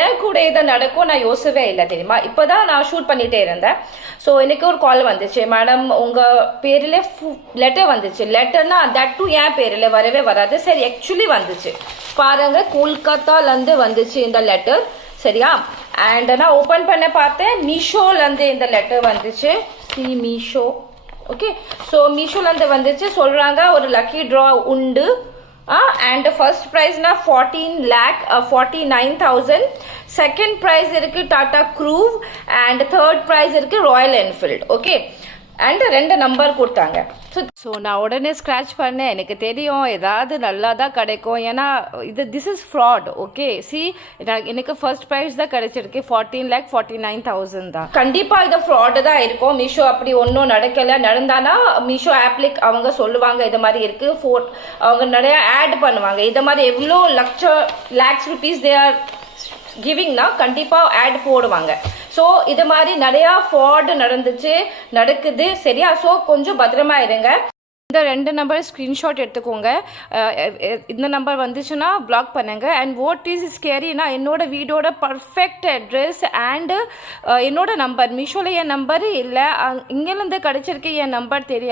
ஏன் கூட இதை நடக்கும் நான் யோசிக்கவே இல்லை தெரியுமா. இப்போதான் நான் ஷூட் பண்ணிட்டே இருந்தேன். ஸோ எனக்கு ஒரு கால் வந்துச்சு, மேடம் உங்கள் பேரில் லெட்டர் வந்துச்சு. லெட்டர்னா தட் டூ என் பேரில் வரவே வராது. சரி ஆக்சுவலி வந்துச்சு பாருங்க, கொல்கத்தாலேருந்து வந்துச்சு இந்த லெட்டர். சரியா, அண்ட் நான் ஓப்பன் பண்ண பார்த்தேன், மீஷோலேருந்து இந்த லெட்டர் வந்துச்சு. சி மீஷோ. ஓகே, ஸோ மீஷோலேருந்து வந்துச்சு. சொல்கிறாங்க ஒரு லக்கி ட்ரா உண்டு. And first prize na 14 lakh 49,000. Second prize irukku Tata Cruise and third prize irukku Royal Enfield. Okay, and ரெண்டு நம்பர் கொடுத்தாங்க. ஸோ நான் உடனே ஸ்க்ராட்ச் பண்ணேன். எனக்கு தெரியும் ஏதாவது நல்லா தான் கிடைக்கும், ஏன்னா இது this is fraud. Okay, C எனக்கு ஃபர்ஸ்ட் ப்ரைஸ் தான் கிடைச்சிருக்கு, 14,49,000 தான். கண்டிப்பாக இது ஃப்ராடு தான் இருக்கும். மீஷோ அப்படி ஒன்றும் நடக்கலை. நடந்தானா மீஷோ ஆப்லிக் அவங்க சொல்லுவாங்க இது மாதிரி இருக்கு. அவங்க நிறைய ஆட் பண்ணுவாங்க. இது மாதிரி எவ்வளோ லேக்ஸ் ருபீஸ் தே ஆர் கிவிங்னா கண்டிப்பாக ஆட் போடுவாங்க. ஸோ இது மாதிரி நிறையா ஃப்ராட் நடக்குது. சரியா, ஸோ கொஞ்சம் பத்திரமா இருங்க. இந்த ரெண்டு நம்பர் ஸ்க்ரீன்ஷாட் எடுத்துக்கோங்க. இந்த நம்பர் வந்துச்சுன்னா பிளாக் பண்ணுங்க. அண்ட் வாட் இஸ் ஸ்கேரினா என்னோட வீடோட பர்ஃபெக்ட் அட்ரஸ் அண்ட் என்னோட நம்பர், மீஷோல என் நம்பர் இல்லை, இங்கேருந்து கிடைச்சிருக்கு என் நம்பர் தெரியாது.